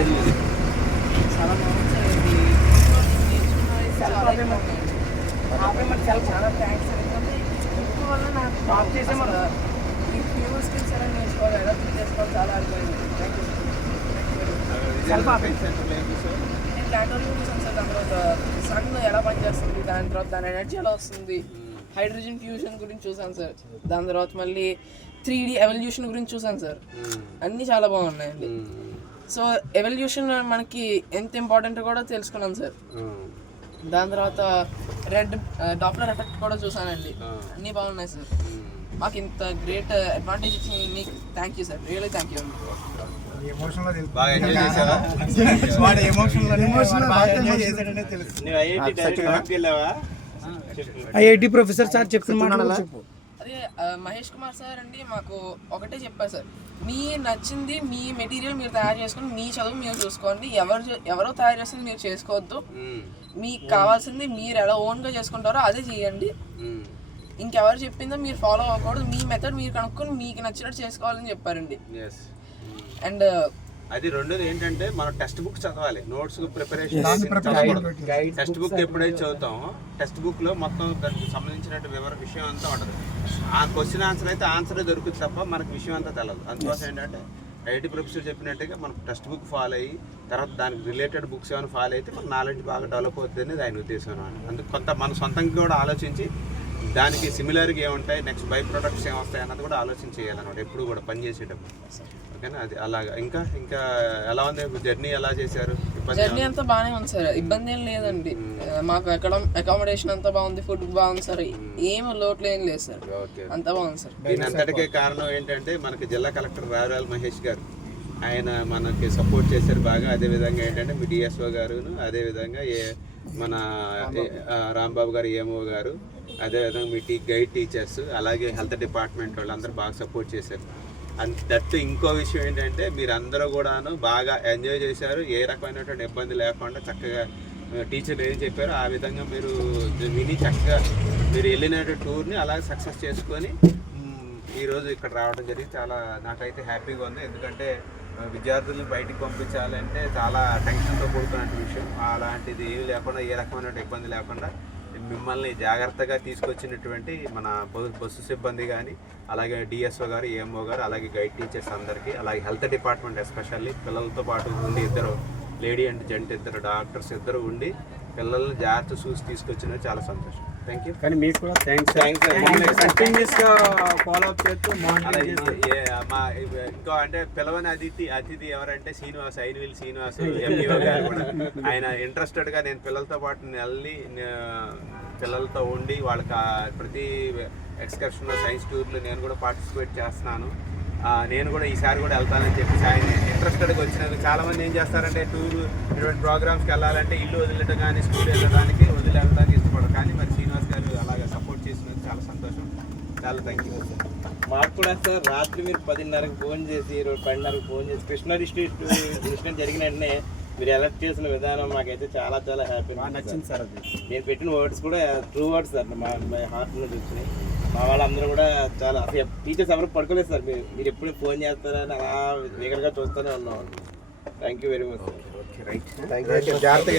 చాలా బాగుంది సార్. ఇది చాలా థ్యాంక్స్. ఎందుకంటే బుక్ వల్ల నాకు జాబ్ చేసే మన ఈ హ్యూమన్ స్కిల్స్ ఎలా నేర్చుకోవాలి, ఎలా బిల్డ్ చేసుకోవాలి చాలా అర్థమైంది. Thank you sir. నేను ప్లాటోరియం చూసాను సార్. దాని తర్వాత సన్ ఎలా పనిచేస్తుంది, దాని తర్వాత దాని ఎనర్జీ ఎలా వస్తుంది, హైడ్రోజన్ ఫ్యూజన్ గురించి చూసాను సార్. దాని తర్వాత మళ్ళీ 3D ఎవల్యూషన్ గురించి చూసాను సార్. అన్నీ చాలా బాగున్నాయండి. సో ఎవల్యూషన్ మనకి ఎంత ఇంపార్టెంట్ కూడా తెలుసుకున్నాను సార్. దాని తర్వాత రెడ్ డాప్లర్ ఎఫెక్ట్ కూడా చూసానండి. అన్నీ బాగున్నాయి సార్. మాకు ఇంత గ్రేట్ అడ్వాంటేజ్ ఇచ్చి మీకు thank you sir. Really thank you. IIT professor sir చెప్తున్నాడు. అదే మహేష్ కుమార్ సార్ అండి మాకు ఒకటే చెప్పారు సార్, మీ నచ్చింది మీ మెటీరియల్ మీరు తయారు చేసుకొని మీ చదువు మీరు చూసుకోండి, ఎవరో తయారు చేస్తుంది మీరు చేసుకోవద్దు, మీకు కావాల్సింది మీరు ఎలా ఓన్గా చేసుకుంటారో అదే చేయండి, ఇంకెవరు చెప్పిందో మీరు ఫాలో అవ్వకూడదు, మీ మెథడ్ మీరు కనుక్కొని మీకు నచ్చినట్టు చేసుకోవాలని చెప్పారండి. అండ్ అది రెండోది ఏంటంటే మనం టెక్స్ట్ బుక్ చదవాలి, నోట్స్ ప్రిపరేషన్ టెక్స్ట్ బుక్ ఎప్పుడైతే చదువుతామో టెక్స్ట్ బుక్ లో మొత్తం దానికి సంబంధించిన విషయం అంతా ఉండదు. ఆ క్వశ్చన్ ఆన్సర్ అయితే ఆన్సరే దొరుకుతుంది తప్ప మనకు విషయం అంతా తెలియదు. అందుకోసం ఏంటంటే ఐఐటి ప్రొఫెసర్ చెప్పినట్టుగా మనం టెక్స్ట్ బుక్ ఫాలో అయ్యి తర్వాత దానికి రిలేటెడ్ బుక్స్ ఏమైనా ఫాలో అయితే మన నాలెడ్జ్ బాగా డెవలప్ అవుతుంది అనేది ఆయన ఉద్దేశం అన్నమాట. అందుకు కొంత మన సొంతంగా కూడా ఆలోచించి దానికి సిమిలర్గా ఏముంటాయి, నెక్స్ట్ బై ప్రొడక్ట్స్ ఏమొస్తాయి అన్నది కూడా ఆలోచన చేయాలన్నమాట ఎప్పుడు కూడా పని చేసేటప్పుడు. ఓకేనా, అది అలాగా. ఇంకా ఇంకా ఎలా ఉంది జర్నీ, ఎలా చేశారు? జర్నీ అంతా బాగానే ఉంది సార్, ఇబ్బంది ఏం లేదండి. మాకు అకామిడేషన్ అంతా బాగుంది, ఫుడ్ బాగుంది సార్, ఏం లోట్లు ఏం లేదు సార్, అంతా బాగుంది సార్. దీని అంతటికే కారణం ఏంటంటే మనకి జిల్లా కలెక్టర్ రాయరాల మహేష్ గారు, ఆయన మనకి సపోర్ట్ చేశారు బాగా. అదేవిధంగా ఏంటంటే మీ డిఎస్ఓ గారును, అదేవిధంగా మన రాంబాబు గారు ఏమో గారు, అదేవిధంగా మీ గైడ్ టీచర్స్, అలాగే హెల్త్ డిపార్ట్మెంట్ వాళ్ళందరూ బాగా సపోర్ట్ చేశారు. దట్టు ఇంకో విషయం ఏంటంటే మీరు అందరూ కూడాను బాగా ఎంజాయ్ చేశారు, ఏ రకమైనటువంటి ఇబ్బంది లేకుండా చక్కగా టీచర్లు ఏం చెప్పారో ఆ విధంగా మీరు విని చక్కగా మీరు వెళ్ళినటువంటి టూర్ని అలాగే సక్సెస్ చేసుకొని ఈరోజు ఇక్కడ రావడం జరిగింది. చాలా నాకైతే హ్యాపీగా ఉంది. ఎందుకంటే విద్యార్థులను బయటికి పంపించాలంటే చాలా టెన్షన్తో కూడుకున్న విషయం. అలాంటిది ఏమి లేకుండా, ఏ రకమైన ఇబ్బంది లేకుండా మిమ్మల్ని జాగ్రత్తగా తీసుకొచ్చినటువంటి మన బస్సు సిబ్బంది కానీ, అలాగే డిఎస్ఓ గారు, ఏఎంఓ గారు, అలాగే గైడ్ టీచర్స్ అందరికీ, అలాగే హెల్త్ డిపార్ట్మెంట్ ఎస్పెషల్లీ పిల్లలతో పాటు ఉండి ఇద్దరు లేడీ అండ్ జెంట్ ఇద్దరు డాక్టర్స్ ఇద్దరు ఉండి పిల్లల్ని జాగ్రత్త చూసి తీసుకొచ్చినది చాలా సంతోషం. Thank you. కానీ మీకు కూడా కంటిన్యూస్గా ఫాలో అప్ చేస్తూ ఇంకా అంటే పిలవని అతిథి ఎవరంటే శ్రీనివాస్, ఐన్విల్ శ్రీనివాస్ ఎంఈఓ గారు కూడా. ఆయన ఇంట్రెస్టెడ్గా నేను పిల్లలతో పాటు వెళ్ళి పిల్లలతో ఉండి వాళ్ళకి ప్రతి ఎక్స్కర్షన్లో సైన్స్ టూర్లో నేను కూడా పార్టిసిపేట్ చేస్తున్నాను, నేను కూడా ఈసారి కూడా వెళ్తానని చెప్పేసి ఆయన ఇంట్రెస్టెడ్గా వచ్చినందుకు. చాలామంది ఏం చేస్తారంటే టూర్ ఇటువంటి ప్రోగ్రామ్స్కి వెళ్ళాలంటే ఇల్లు వదిలేయడం కానీ స్కూల్ వెళ్ళడానికి వెళ్ళడానికి ఇష్టపడరు. కానీ మరి శ్రీనివాస్ గారు అలాగా సపోర్ట్ చేసినందుకు చాలా సంతోషం. చాలా థ్యాంక్ యూ. మాకు కూడా సార్ రాత్రి మీరు 10:30కి ఫోన్ చేసి 10:30కి ఫోన్ చేసి కృష్ణా డిస్ట్రిక్ట్ ఇన్సిడెంట్ జరిగిన వెంటనే మీరు అలర్ట్ చేసిన విధానం మాకైతే చాలా చాలా హ్యాపీ నచ్చింది సార్. అది నేను పెట్టిన వర్డ్స్ కూడా ట్రూ వర్డ్స్ సార్, మా హార్ట్ నుంచి వచ్చినాయి. మా వాళ్ళందరూ కూడా చాలా టీచర్స్ ఎవరు పడుకోలేదు సార్. మీరు ఎప్పుడు ఫోన్ చేస్తారని అలా దగ్గరగా చూస్తూనే ఉన్నాం. Thank you very much sir. Okay right, జాగ్రత్తగా